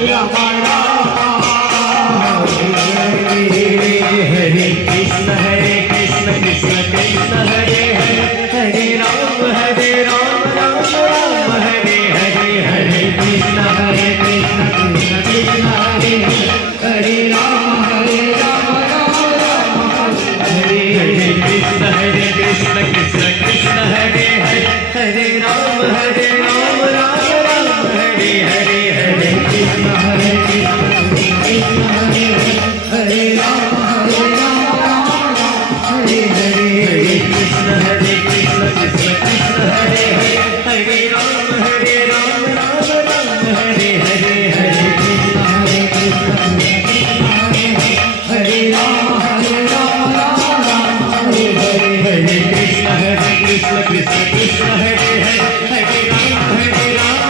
Rama Rama Hare Krishna Krishna Krishna Hare Hare Hare Ram Ram Ram Hare Hare Hare Krishna Krishna Krishna Hare Hare Ram Ram Hare Hare Krishna Krishna Krishna Hare Hare Hare Ram Ram Hare Hare Hare Krishna Krishna Hare Ram Hare Hare Krishna Krishna Krishna Hare Hare Hare Ram Ram Hare Hare Hare Krishna Hare Ram Hare Hare Krishna Krishna Krishna Hare Hare Hare Ram Hare Hare